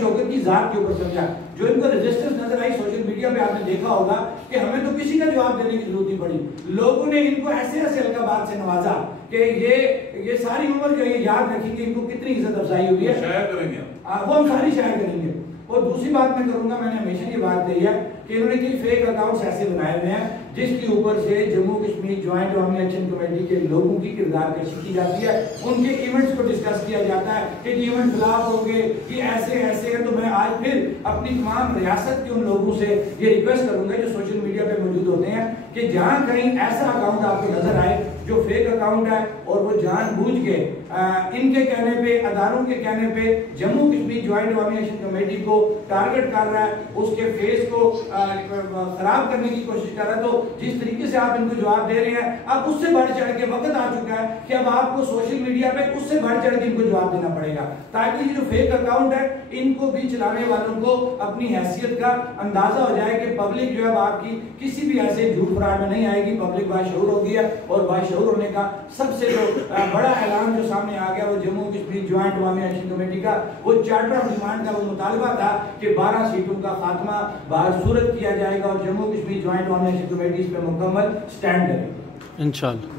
شوکت کی ذات کے اوپر سمجھا. جو ان کو رجسٹرز نظر آئی سوشل میڈیا پہ آپ نے دیکھا ہوگا کہ ہمیں تو کسی کا جواب دینے کی ضرورت نہیں پڑی. لوگوں نے ان کو ایسے ایسے القابات سے نوازا کہ یہ ساری عمر جو یہ یاد رکھیں گے ان کو کتنی عزت افزائی ہوئی ہے. شاید کریں گے وہ ہم ساری شائع کریں گے. اور دوسری بات میں کروں گا, میں نے ہمیشہ یہ بات کہی ہے کہ انہوں نے کئی فیک اکاؤنٹس ایسے بنائے ہوئے ہیں جس کے اوپر سے جموں کشمیر جوائنٹ عوامی ایکشن کمیٹی کے لوگوں کی کردار کشی کی جاتی ہے. ان کے ایونٹس کو ڈسکس کیا جاتا ہے کہ یہ ایونٹ خلاف ہوں گے, یہ ایسے ایسے ہیں. تو میں آج پھر اپنی تمام ریاست کے ان لوگوں سے یہ ریکویسٹ کروں گا جو سوشل میڈیا پہ موجود ہوتے ہیں کہ جہاں کہیں ایسا اکاؤنٹ آپ کو نظر آئے جو فیک اکاؤنٹ ہے اور وہ جان بوجھ کے ان کے کہنے پہ, اداروں کے کہنے پہ جموں کشمیر جوائنٹ عوامی ایکشن کمیٹی کو ٹارگٹ کر رہا ہے, اس کے فیس کو خراب کرنے کی کوشش کر رہا ہے, تو جس طریقے سے آپ ان کو جواب دے رہے ہیں اب اس سے بڑھ چڑھ کے وقت آ چکا ہے کہ اب آپ کو سوشل میڈیا پہ اس سے بڑھ چڑھ کے ان کو جواب دینا پڑے گا, تاکہ یہ جو فیک اکاؤنٹ ہے ان کو بھی چلانے والوں کو اپنی حیثیت کا اندازہ ہو جائے کہ پبلک جو ہے آپ کی کسی بھی ایسے جھوٹ فراڈ میں نہیں آئے گی. پبلک باشعور ہو گئی ہے اور باشعور ہونے کا سب سے جو بڑا اعلان جو سامنے آ گیا وہ جموں کشمیر جوائنٹ عوامی ایکشن کمیٹی کا وہ چارٹر آف ڈیمانڈ کا وہ مطالبہ تھا کہ 12 سیٹوں کا خاتمہ بصورت کیا جائے گا اور جموں کشمیر جوائنٹ عوامی ایکشن کمیٹی اس پہ مکمل سٹینڈ کرے گی انشاءاللہ.